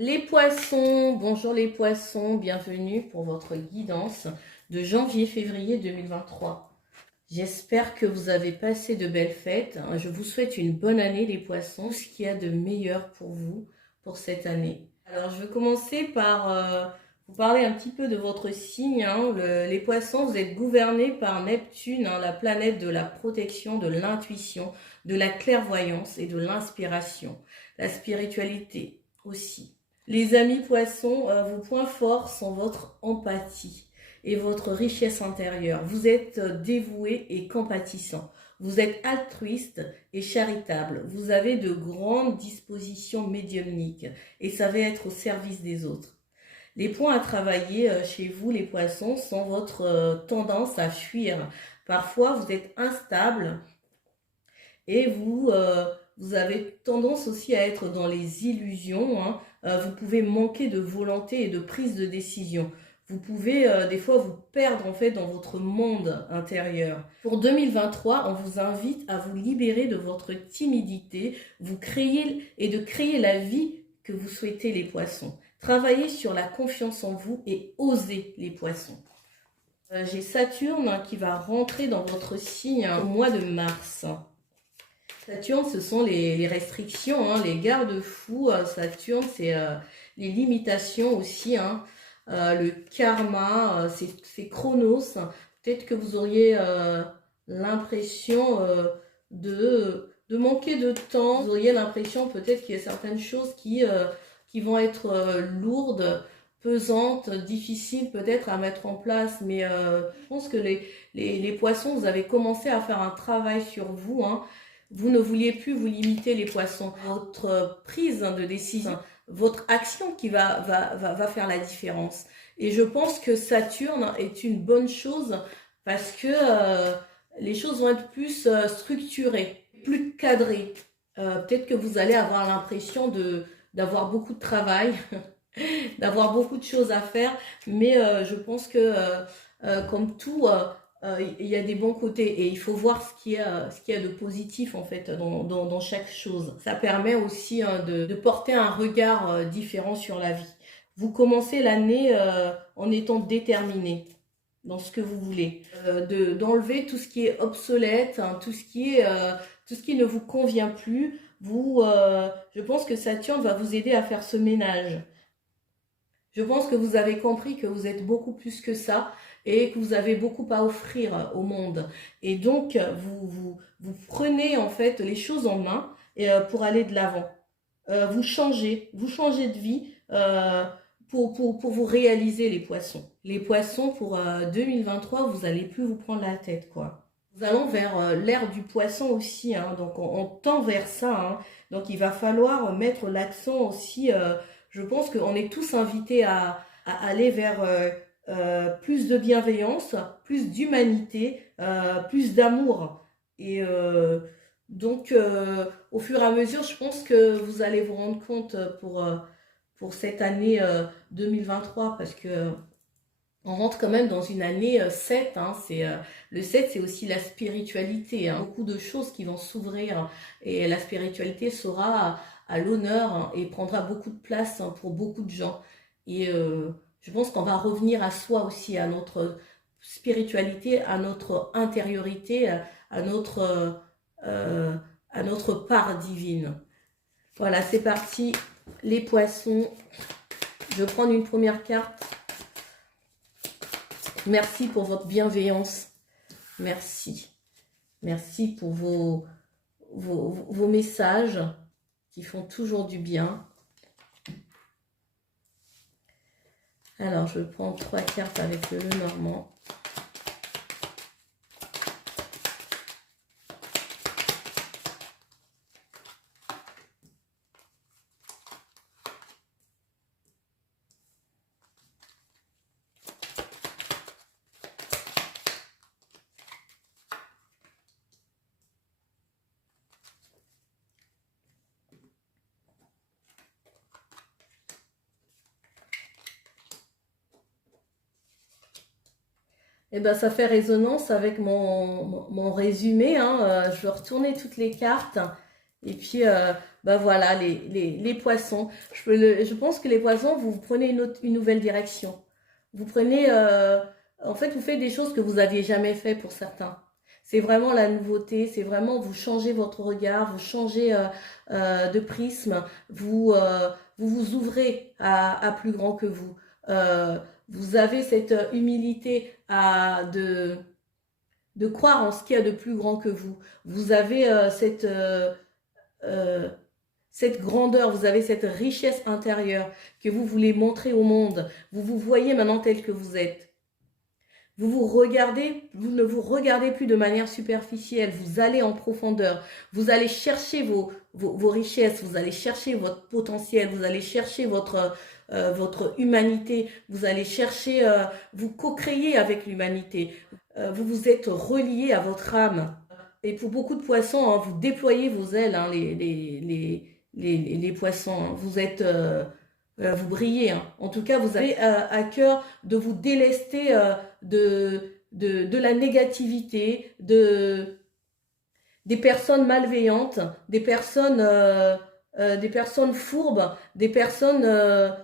Les poissons, bonjour les poissons, bienvenue pour votre guidance de janvier-février 2023. J'espère que vous avez passé de belles fêtes. Je vous souhaite une bonne année les poissons, ce qu'il y a de meilleur pour vous pour cette année. Alors je vais commencer par vous parler un petit peu de votre signe. Les poissons, vous êtes gouvernés par Neptune, la planète de la protection, de l'intuition, de la clairvoyance et de l'inspiration. La spiritualité aussi. Les amis poissons, vos points forts sont votre empathie et votre richesse intérieure. Vous êtes dévoué et compatissant. Vous êtes altruiste et charitable. Vous avez de grandes dispositions médiumniques et savez être au service des autres. Les points à travailler chez vous, les poissons, sont votre tendance à fuir. Parfois, vous êtes instable et vous avez tendance aussi à être dans les illusions. Vous pouvez manquer de volonté et de prise de décision. Vous pouvez des fois vous perdre en fait dans votre monde intérieur. Pour 2023, on vous invite à vous libérer de votre timidité, vous créer et de créer la vie que vous souhaitez les poissons. Travaillez sur la confiance en vous et osez les poissons. J'ai Saturne qui va rentrer dans votre signe au mois de mars. Saturne, ce sont les restrictions, les garde-fous. Saturne, c'est les limitations aussi. Le karma, c'est Chronos. Peut-être que vous auriez l'impression de manquer de temps. Vous auriez l'impression peut-être qu'il y a certaines choses qui vont être lourdes, pesantes, difficiles peut-être à mettre en place. Mais je pense que les poissons, vous avez commencé à faire un travail sur vous. Vous ne vouliez plus vous limiter les poissons. Votre prise de décision, votre action qui va faire la différence. Et je pense que Saturne est une bonne chose parce que les choses vont être plus structurées, plus cadrées. Peut-être que vous allez avoir l'impression d'avoir beaucoup de travail, d'avoir beaucoup de choses à faire, mais je pense que comme tout, il y a des bons côtés et il faut voir ce qu'il y a de positif en fait dans chaque chose. Ça permet aussi de porter un regard différent sur la vie. Vous commencez l'année en étant déterminé dans ce que vous voulez, d'enlever tout ce qui est obsolète, tout ce qui ne vous convient plus. Je pense que Saturne va vous aider à faire ce ménage. Je pense que vous avez compris que vous êtes beaucoup plus que ça et que vous avez beaucoup à offrir au monde. Et donc, vous prenez en fait les choses en main pour aller de l'avant. Vous changez de vie pour vous réaliser les poissons. Les poissons, pour 2023, vous n'allez plus vous prendre la tête, quoi. Nous allons vers l'ère du poisson aussi, donc on tend vers ça. Donc il va falloir mettre l'accent aussi. Je pense qu'on est tous invités à aller vers plus de bienveillance, plus d'humanité, plus d'amour. Et donc, au fur et à mesure, je pense que vous allez vous rendre compte pour cette année 2023, parce que on rentre quand même dans une année 7. Le 7, c'est aussi la spiritualité. Beaucoup de choses qui vont s'ouvrir et la spiritualité sera à l'honneur et prendra beaucoup de place pour beaucoup de gens. Et je pense qu'on va revenir à soi aussi, à notre spiritualité, à notre intériorité, à notre part divine. Voilà, c'est parti. Les poissons. Je vais prendre une première carte. Merci pour votre bienveillance. Merci. Merci pour vos messages qui font toujours du bien. Alors, je prends 3 cartes avec le Lenormand. Eh ben, ça fait résonance avec mon résumé. Je vais retourner toutes les cartes Et puis, bah voilà, les poissons. Je pense que les poissons, vous prenez une nouvelle direction. Vous prenez, en fait, vous faites des choses que vous n'aviez jamais fait pour certains. C'est vraiment la nouveauté, c'est vraiment, vous changez votre regard, vous changez de prisme, vous vous ouvrez à plus grand que vous. Vous avez cette humilité de croire en ce qu'il y a de plus grand que vous. Vous avez euh, cette grandeur, vous avez cette richesse intérieure que vous voulez montrer au monde. Vous vous voyez maintenant tel que vous êtes. Vous ne vous regardez plus de manière superficielle, vous allez en profondeur, vous allez chercher vos richesses, vous allez chercher votre potentiel, vous allez chercher votre humanité, vous allez chercher, vous co-créer avec l'humanité, vous vous êtes relié à votre âme. Et pour beaucoup de poissons, hein, vous déployez vos ailes, hein, les poissons, hein. Vous êtes, vous brillez, hein. En tout cas, vous avez à cœur de vous délester de la négativité, des personnes malveillantes, des personnes fourbes, des personnes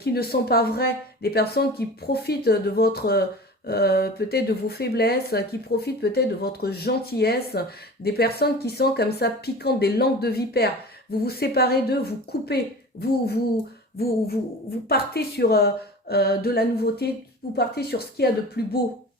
qui ne sont pas vraies, des personnes qui profitent de votre peut-être de vos faiblesses, qui profitent peut-être de votre gentillesse, des personnes qui sont comme ça piquantes, des langues de vipère. Vous vous séparez d'eux, vous coupez, vous partez sur de la nouveauté, vous partez sur ce qu'il y a de plus beau.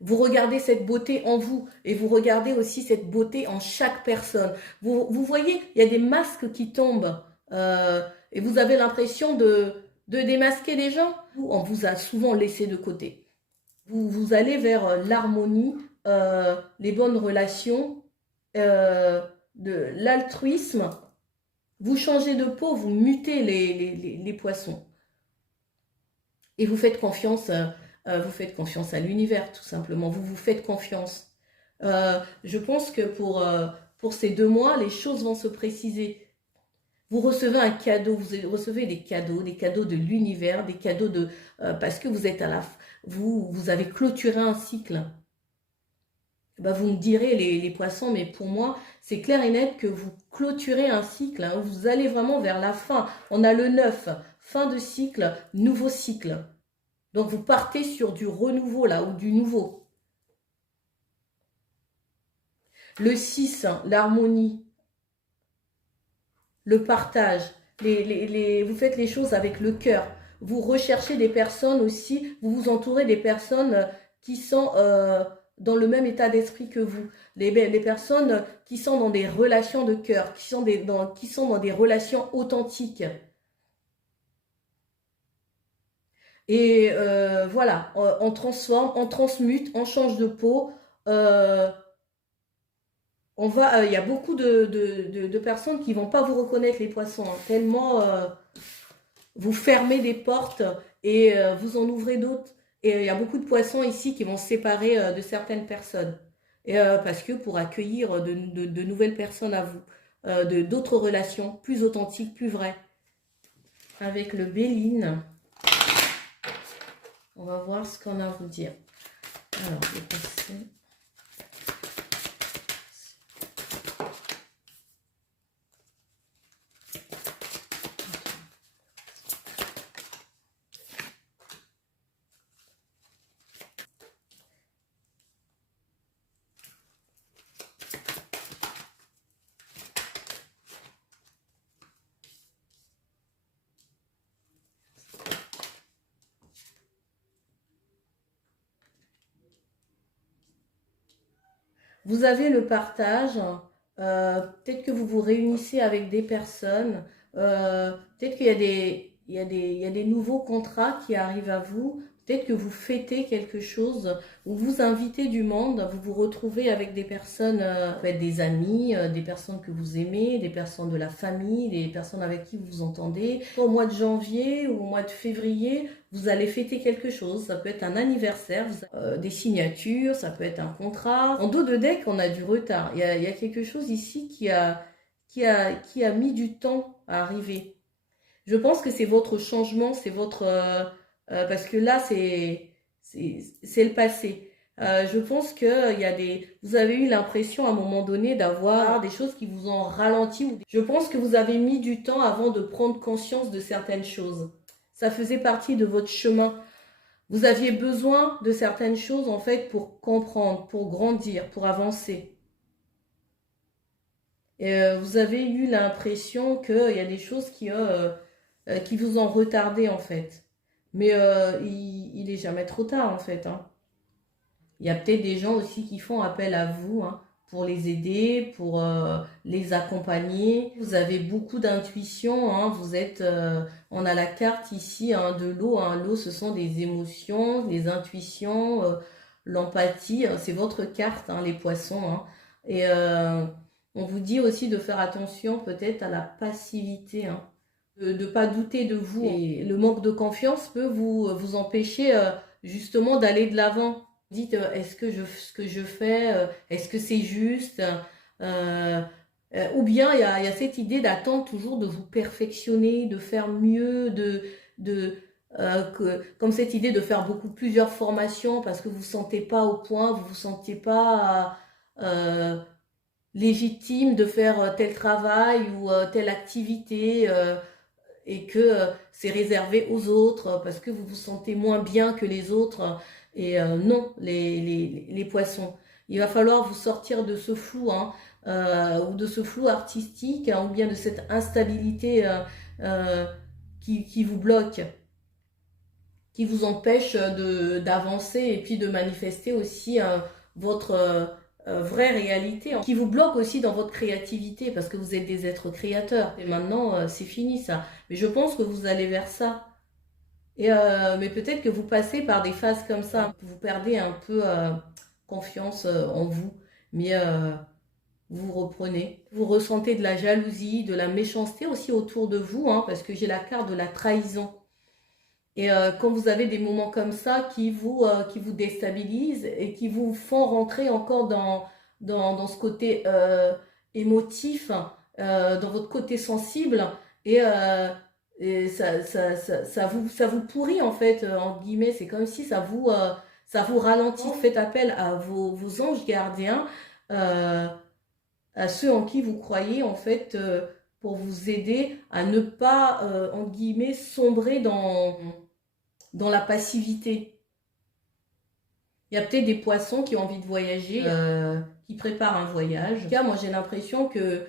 Vous regardez cette beauté en vous et vous regardez aussi cette beauté en chaque personne. Vous voyez, il y a des masques qui tombent et vous avez l'impression de démasquer les gens. On vous a souvent laissé de côté. Vous allez vers l'harmonie, les bonnes relations, de l'altruisme. Vous changez de peau, vous mutez les poissons. Et vous faites confiance à l'univers, tout simplement. Vous vous faites confiance. Je pense que pour ces 2 mois, les choses vont se préciser. Vous recevez un cadeau, vous recevez des cadeaux de l'univers, des cadeaux parce que vous êtes vous avez clôturé un cycle. Bah, vous me direz les poissons, mais pour moi, c'est clair et net que vous clôturez un cycle, hein. Vous allez vraiment vers la fin. On a le 9, fin de cycle, nouveau cycle. Donc vous partez sur du renouveau là, ou du nouveau. Le 6, l'harmonie, le partage. Vous faites les choses avec le cœur. Vous recherchez des personnes aussi, vous vous entourez des personnes qui sont dans le même état d'esprit que vous. Les personnes qui sont dans des relations de cœur, qui sont dans des relations authentiques. Et voilà, on transforme, on transmute, on change de peau. Il y a beaucoup de personnes qui vont pas vous reconnaître les poissons, hein, tellement vous fermez des portes et vous en ouvrez d'autres. Et il y a beaucoup de poissons ici qui vont se séparer de certaines personnes. Et, parce que pour accueillir de nouvelles personnes à vous, d'autres relations plus authentiques, plus vraies. Avec le Béline, on va voir ce qu'on a à vous dire. Alors, je vais passer. Vous avez le partage, peut-être que vous vous réunissez avec des personnes, peut-être qu'il y a il y a des nouveaux contrats qui arrivent à vous, peut-être que vous fêtez quelque chose, ou vous invitez du monde, vous vous retrouvez avec des personnes, peut-être des amis, des personnes que vous aimez, des personnes de la famille, des personnes avec qui vous vous entendez. Au mois de janvier ou au mois de février, vous allez fêter quelque chose, ça peut être un anniversaire, des signatures, ça peut être un contrat. En dos de deck, on a du retard. Il y a quelque chose ici qui a mis du temps à arriver. Je pense que c'est votre changement, c'est votre... parce que là, c'est le passé. Je pense que vous avez eu l'impression à un moment donné d'avoir des choses qui vous ont ralenti. Je pense que vous avez mis du temps avant de prendre conscience de certaines choses. Ça faisait partie de votre chemin. Vous aviez besoin de certaines choses en fait pour comprendre, pour grandir, pour avancer. Et vous avez eu l'impression qu'il y a des choses qui vous ont retardé en fait. Mais il est jamais trop tard en fait, hein. Il y a peut-être des gens aussi qui font appel à vous, hein, pour les aider, pour les accompagner. Vous avez beaucoup d'intuition, hein, on a la carte ici, hein, de l'eau. Hein. L'eau, ce sont des émotions, des intuitions, l'empathie. C'est votre carte, hein, les poissons. Hein. Et on vous dit aussi de faire attention peut-être à la passivité, hein, de ne pas douter de vous. Et le manque de confiance peut vous empêcher justement d'aller de l'avant. Dites, est-ce que ce que je fais, est-ce que c'est juste, euh, ou bien il y a cette idée d'attendre toujours de vous perfectionner, de faire mieux, comme cette idée de faire plusieurs formations parce que vous ne vous sentez pas au point, vous ne vous sentez pas légitime de faire tel travail ou telle activité, et que c'est réservé aux autres parce que vous vous sentez moins bien que les autres. Et non, les poissons. Il va falloir vous sortir de ce flou, hein, ou de ce flou artistique, hein, ou bien de cette instabilité euh, qui vous bloque, qui vous empêche d'avancer et puis de manifester aussi votre vraie réalité, hein, qui vous bloque aussi dans votre créativité parce que vous êtes des êtres créateurs. Et maintenant, c'est fini ça. Mais je pense que vous allez vers ça. Et mais peut-être que vous passez par des phases comme ça, vous perdez un peu confiance en vous, mais vous reprenez. Vous ressentez de la jalousie, de la méchanceté aussi autour de vous, hein, parce que j'ai la carte de la trahison. Et quand vous avez des moments comme ça qui vous déstabilisent et qui vous font rentrer encore dans ce côté émotif, dans votre côté sensible, et, ça vous pourrit en fait, entre guillemets, c'est comme si ça vous ralentit. Faites appel à vos anges gardiens, euh, à ceux en qui vous croyez en fait, pour vous aider à ne pas, entre guillemets, sombrer dans la passivité. Il y a peut-être des poissons qui ont envie de voyager, qui préparent un voyage. En tout cas, moi j'ai l'impression que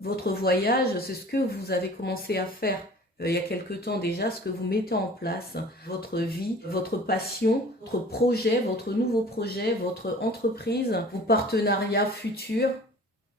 votre voyage, c'est ce que vous avez commencé à faire il y a quelque temps déjà, ce que vous mettez en place, votre vie, votre passion, votre projet, votre nouveau projet, votre entreprise, vos partenariats futurs,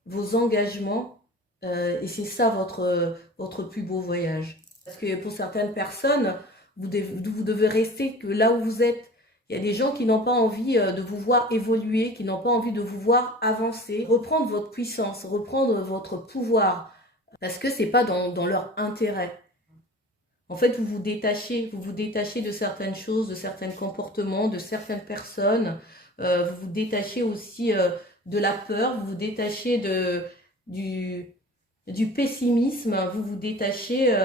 vos engagements, et c'est ça votre plus beau voyage. Parce que pour certaines personnes, vous devez rester que là où vous êtes. Il y a des gens qui n'ont pas envie de vous voir évoluer, qui n'ont pas envie de vous voir avancer, reprendre votre puissance, reprendre votre pouvoir, parce que c'est pas dans leur intérêt. En fait, vous vous détachez de certaines choses, de certains comportements, de certaines personnes. Vous vous détachez aussi de la peur, vous vous détachez du pessimisme, vous vous détachez.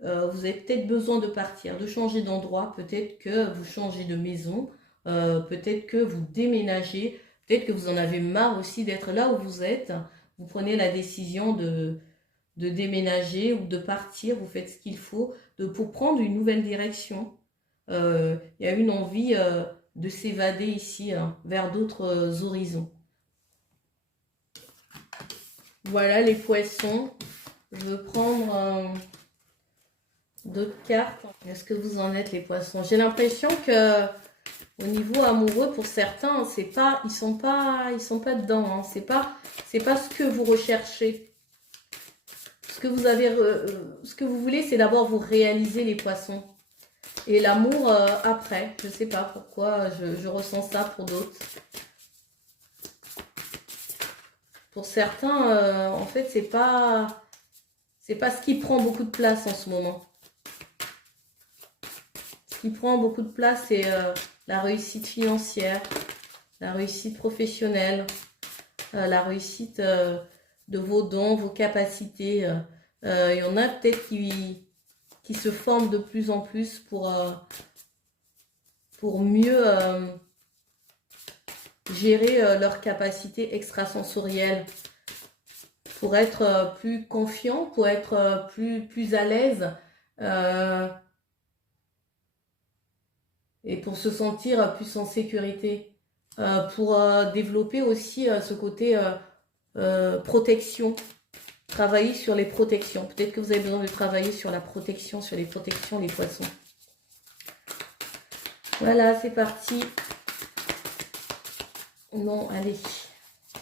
Vous avez peut-être besoin de partir, de changer d'endroit, peut-être que vous changez de maison, peut-être que vous déménagez, peut-être que vous en avez marre aussi d'être là où vous êtes. Vous prenez la décision de déménager ou de partir, vous faites ce qu'il faut pour prendre une nouvelle direction. Il y a une envie de s'évader ici, hein, vers d'autres horizons. Voilà les poissons. Je vais prendre d'autres cartes. Est-ce que vous en êtes les poissons? J'ai l'impression que au niveau amoureux, pour certains, ils sont pas dedans. Hein. C'est pas ce que vous recherchez. Ce que vous voulez, c'est d'abord vous réaliser les poissons. Et l'amour après. Je sais pas pourquoi je ressens ça pour d'autres. Pour certains, en fait, c'est pas ce qui prend beaucoup de place en ce moment. Ce qui prend beaucoup de place, c'est la réussite financière, la réussite professionnelle, la réussite de vos dons, vos capacités. Il y en a peut-être qui se forment de plus en plus pour mieux gérer leur capacité extrasensorielle pour être plus confiant, pour être plus à l'aise et pour se sentir plus en sécurité. Pour développer aussi ce côté protection, travailler sur les protections. Peut-être que vous avez besoin de travailler sur la protection, sur les protections, les poissons. Voilà, c'est parti. Non, allez.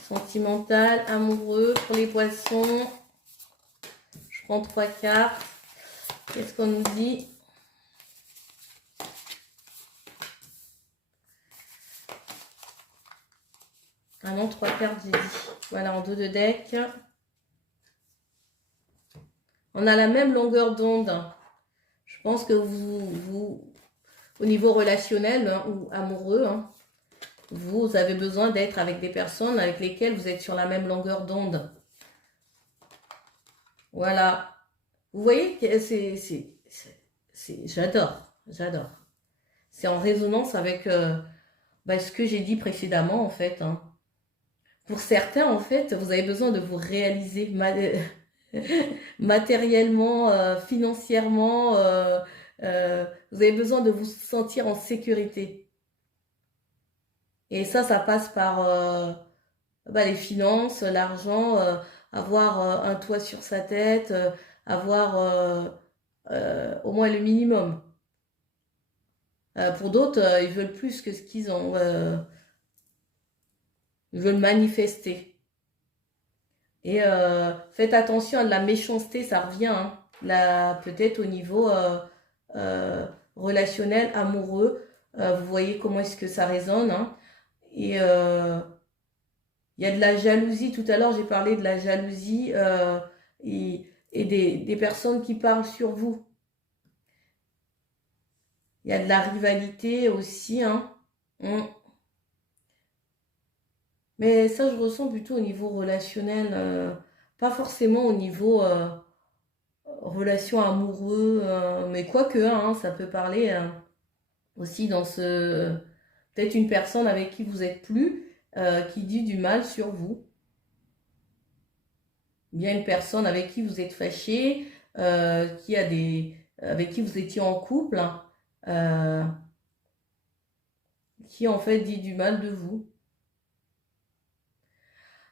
Sentimental, amoureux pour les poissons. Je prends 3 cartes. Qu'est-ce qu'on nous dit? Ah non, 3 cartes, j'ai dit. Voilà, en dos de deck. On a la même longueur d'onde. Je pense que vous au niveau relationnel hein, ou amoureux, hein, vous avez besoin d'être avec des personnes avec lesquelles vous êtes sur la même longueur d'onde. Voilà. Vous voyez que j'adore, j'adore. C'est en résonance avec ce que j'ai dit précédemment, en fait. Hein. Pour certains, en fait, vous avez besoin de vous réaliser matériellement, financièrement. Vous avez besoin de vous sentir en sécurité. Et ça passe par les finances, l'argent, avoir un toit sur sa tête, avoir au moins le minimum. Pour d'autres, ils veulent plus que ce qu'ils ont. Ils veulent manifester. Et faites attention à de la méchanceté, ça revient. Hein, là, peut-être au niveau relationnel, amoureux. Vous voyez comment est-ce que ça résonne. Hein, et il y a de la jalousie. Tout à l'heure, j'ai parlé de la jalousie et des personnes qui parlent sur vous. Il y a de la rivalité aussi. Hein. Mais ça, je ressens plutôt au niveau relationnel. Pas forcément au niveau relation amoureux. Mais quoique, hein, ça peut parler aussi dans ce... Peut-être une personne avec qui vous êtes plus, qui dit du mal sur vous. Bien une personne avec qui vous êtes fâché, avec qui vous étiez en couple, qui en fait dit du mal de vous.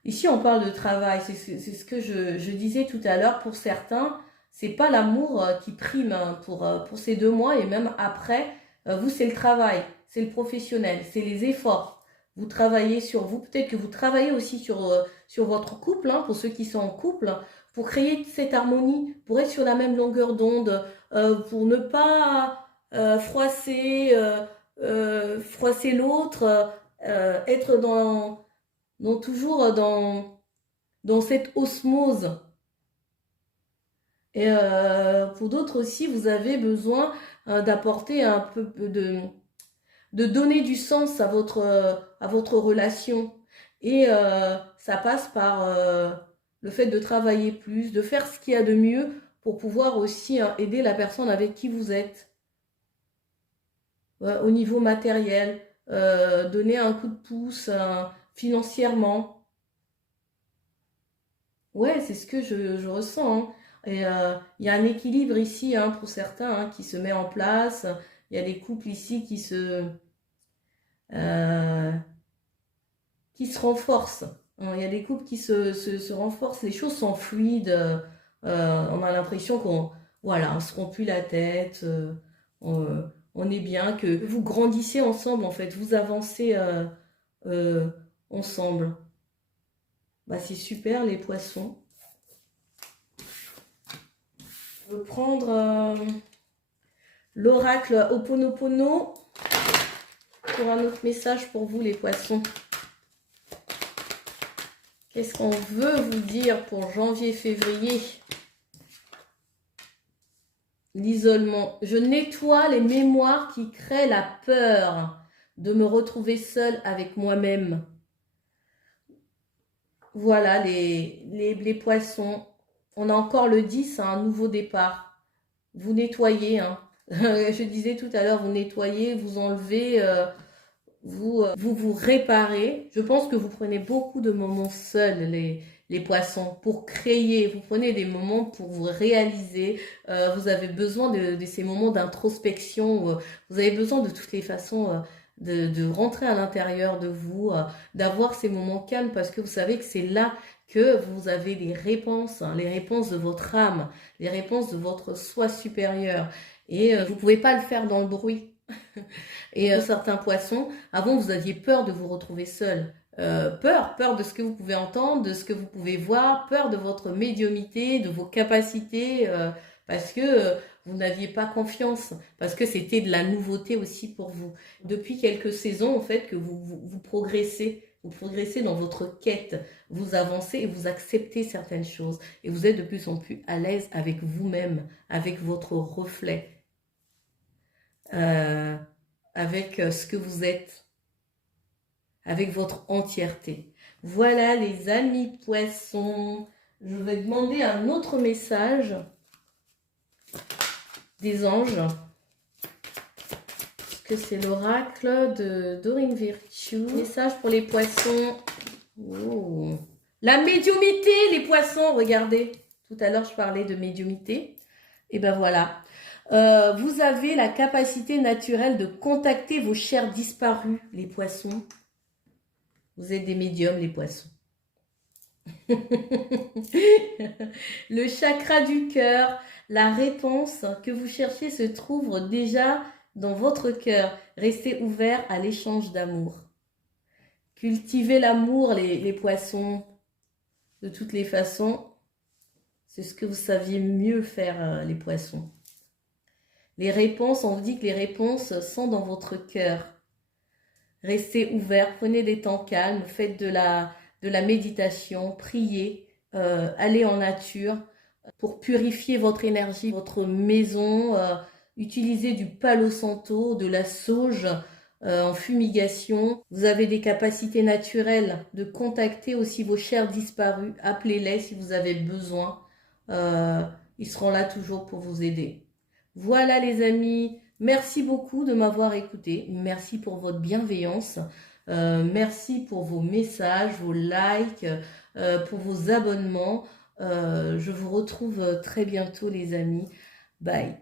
Ici, on parle de travail. C'est ce que je disais tout à l'heure. Pour certains, c'est pas l'amour qui prime hein, pour ces 2 mois et même après. Vous, c'est le travail, c'est le professionnel, c'est les efforts. Vous travaillez sur vous. Peut-être que vous travaillez aussi sur votre couple, hein, pour ceux qui sont en couple, pour créer cette harmonie, pour être sur la même longueur d'onde, pour ne pas froisser l'autre, être toujours dans cette osmose. Et pour d'autres aussi, vous avez besoin d'apporter un peu de donner du sens à votre relation. Et ça passe par le fait de travailler plus, de faire ce qu'il y a de mieux pour pouvoir aussi aider la personne avec qui vous êtes. Au niveau matériel, donner un coup de pouce financièrement. Ouais, c'est ce que je ressens. Hein. Et il y a un équilibre ici hein, pour certains hein, qui se met en place. Il y a des couples ici euh, qui se renforcent. Hein. Il y a des couples qui se renforcent. Les choses sont fluides. On a l'impression on se rend plus la tête. On est bien, que vous grandissez ensemble en fait. Vous avancez ensemble. C'est super les poissons. Je vais prendre l'oracle Ho'oponopono pour un autre message pour vous les poissons. Qu'est-ce qu'on veut vous dire pour janvier-février? L'isolement. Je nettoie les mémoires qui créent la peur de me retrouver seule avec moi-même. Voilà les poissons. On a encore le 10, un nouveau départ. Vous nettoyez. Hein. Je disais tout à l'heure, vous nettoyez, vous enlevez vous réparez. Je pense que vous prenez beaucoup de moments seuls, les poissons, pour créer. Vous prenez des moments pour vous réaliser. Vous avez besoin de ces moments d'introspection. Vous avez besoin de toutes les façons de rentrer à l'intérieur de vous, d'avoir ces moments calmes parce que vous savez que c'est là que vous avez les réponses, hein, les réponses de votre âme, les réponses de votre soi supérieur. Et vous pouvez pas le faire dans le bruit. Et certains poissons, avant vous aviez peur de vous retrouver seul. Peur de ce que vous pouvez entendre, de ce que vous pouvez voir, peur de votre médiumnité, de vos capacités, parce que vous n'aviez pas confiance, parce que c'était de la nouveauté aussi pour vous. Depuis quelques saisons, en fait, que vous progressez dans votre quête, vous avancez et vous acceptez certaines choses, et vous êtes de plus en plus à l'aise avec vous-même, avec votre reflet. Euh, avec ce que vous êtes, avec votre entièreté. Voilà les amis poissons. Je vais demander un autre message des anges. Parce que c'est l'oracle de Dorine Virtue. Message pour les poissons. Oh. La médiumité, les poissons, regardez. Tout à l'heure, je parlais de médiumité. Et ben voilà. Vous avez la capacité naturelle de contacter vos chers disparus, les poissons. Vous êtes des médiums, les poissons. Le chakra du cœur, la réponse que vous cherchez se trouve déjà dans votre cœur. Restez ouvert à l'échange d'amour. Cultivez l'amour, les poissons. De toutes les façons, c'est ce que vous saviez mieux faire, les poissons. Les réponses, on vous dit que les réponses sont dans votre cœur. Restez ouvert, prenez des temps calmes, faites de la méditation, priez, allez en nature pour purifier votre énergie, votre maison. Utilisez du palo santo, de la sauge en fumigation. Vous avez des capacités naturelles de contacter aussi vos chers disparus. Appelez-les si vous avez besoin. Ils seront là toujours pour vous aider. Voilà les amis, merci beaucoup de m'avoir écouté, merci pour votre bienveillance, merci pour vos messages, vos likes, pour vos abonnements. Je vous retrouve très bientôt les amis, bye.